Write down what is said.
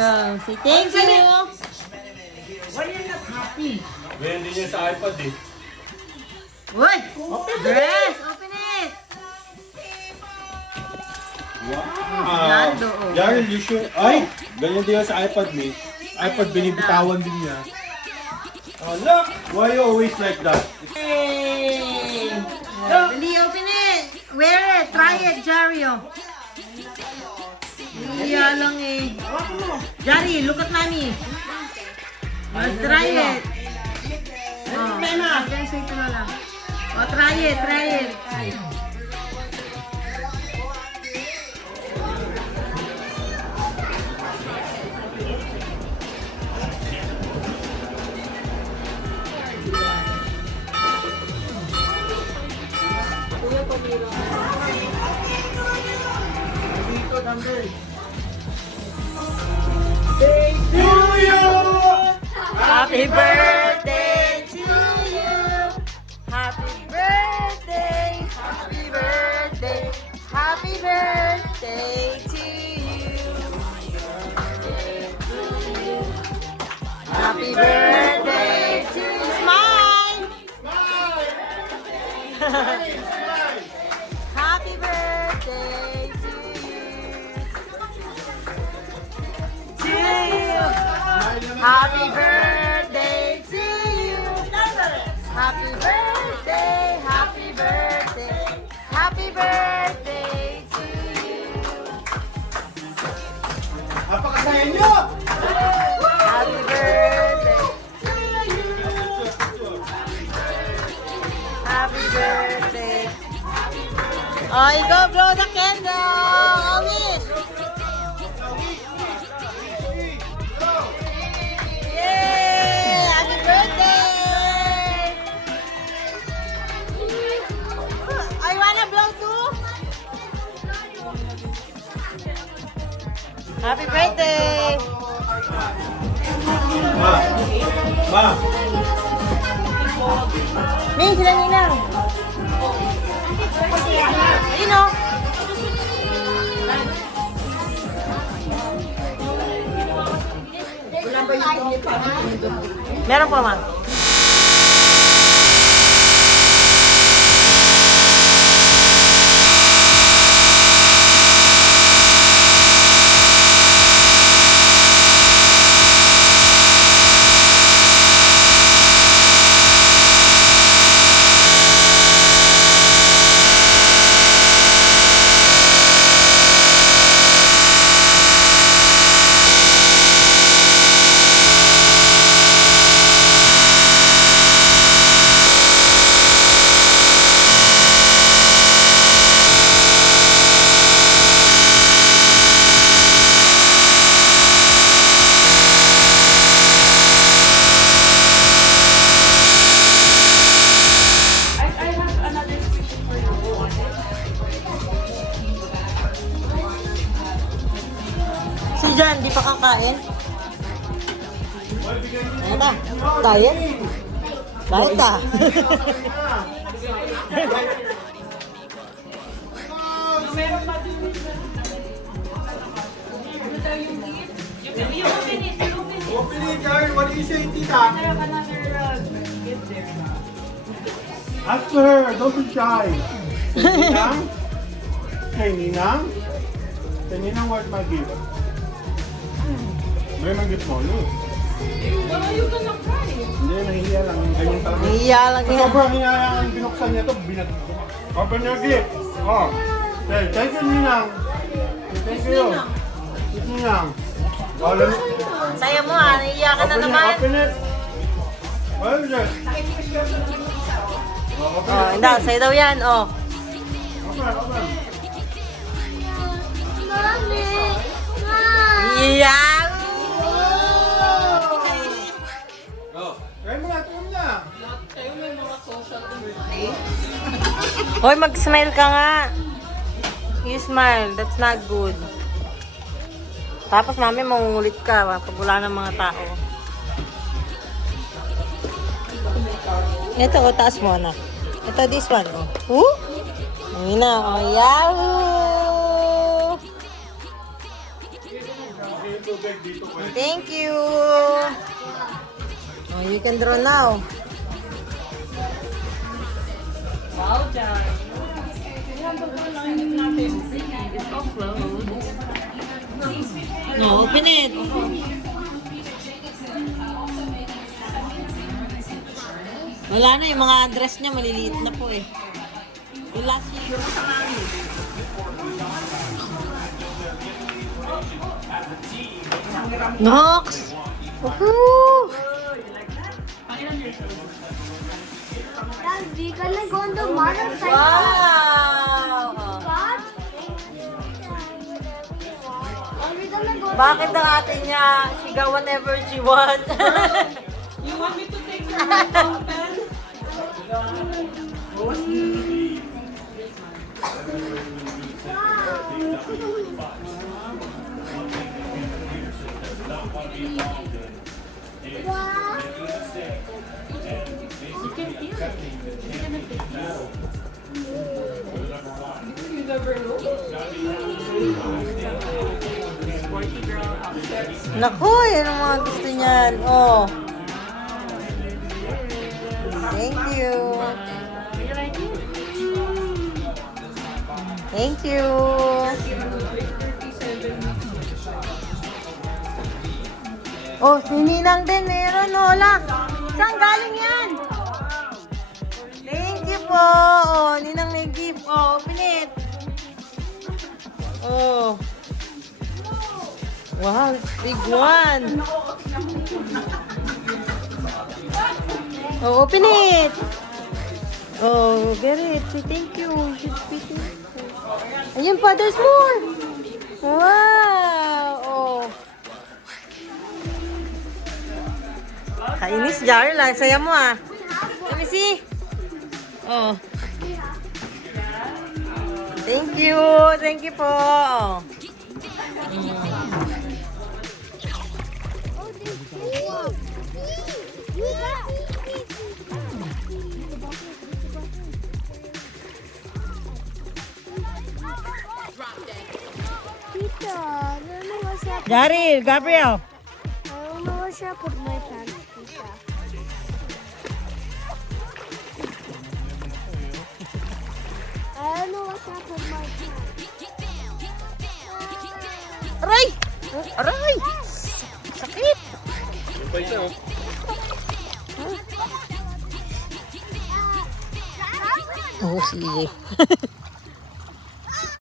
go. Say thank you. Why are you not happy? Ngayon din niya sa iPad eh. Uy! Dress! Open it! Wow! Nando, oh. Yan, you should... Ay! Ganyan din yan sa iPad ni. iPad binibitawan din niya. Oh, look! Why you always like that? Hey! Dali, open it! Wear it! Try it, Jario. Iya lang eh. Jari, look at mommy. Try it. Oh, hanggang sa ito na lang. Oh, try it, try it. Happy birthday to you. Happy birthday. Happy birthday. Happy birthday to you. Happy birthday to you. Smile. Happy birthday to you. Happy birthday to you. Happy birthday, happy birthday, happy birthday to you. Napakasaya niyo! Happy birthday, happy birthday. Oh, you go blow the candle. Wish. Yay! Happy birthday! I wanna blow too. Happy birthday! Ma! Ma! Ming, sila ninang. Ayun o. Meron po, ma. Si Jan, di pa kakain? Ano na? Diet? Diet ah. Open it, Jared. What do you say, tita? Ask her. Don't be shy. Ninang? Hey, Ninang? Hey, Ninang, what my gift? May mag-gift mo, no? Hindi, nahihiya lang. Ganyan talaga. Iya lang yan. Sobrang hiya ang binuksan niya to. Open your gift. Oh. Okay, thank you, Ninang. Thank you. Ninang. Oh, let me... Saya mo ah, naiiyak ka na Open it, naman. open it. What is it? Oh, open Oh, it, hindi, open. sa'yo daw yan, oh. Open, open. Iya! Oh. Try mo na, try mo na. Hoy, mag-smile ka nga. You smile, that's not good. Tapos mami, mangungulit ka pag wala ng mga tao. Ito, o, taas mo, anak. Ito, this one, o. Ayun na, o, yahoo! tubig dito kayo. Thank you. Oh, you can draw now. Wow, Jan. It's all closed. No, open it. Wala na, yung mga dress niya maliliit na po eh. Yung last year. Nox! Woohoo! Dad, we gonna go on the motorcycle. Wow! What? Are we gonna go? Bakit ang ate niya, she go whenever she want? You want me to take your pen? You never know. Sporty girl outfits. Naku, yan ang mga gusto niyan. Oh. Thank you. You like it? Thank you. Oh, si Ninang din meron, Hola. Saan galing yan? Thank you po. Oh, Ninang may gift. Oh, open it. Oh. Wow, big one. Oh, open it. Oh, get it. Say thank you. You should be thankful. Ayun pa, there's more. Wow. Oh. Kainis, Jarl. Saya mo ah. Let me see. Oh. Thank you. Thank you po. Oh. Tita, I don't know what's up. Jaril, Gabriel. I don't know what's up with my pants, Tita. I don't know what's up with my pants. Aray! Aray! Sakit! Pa isa, oh. Oh, sige.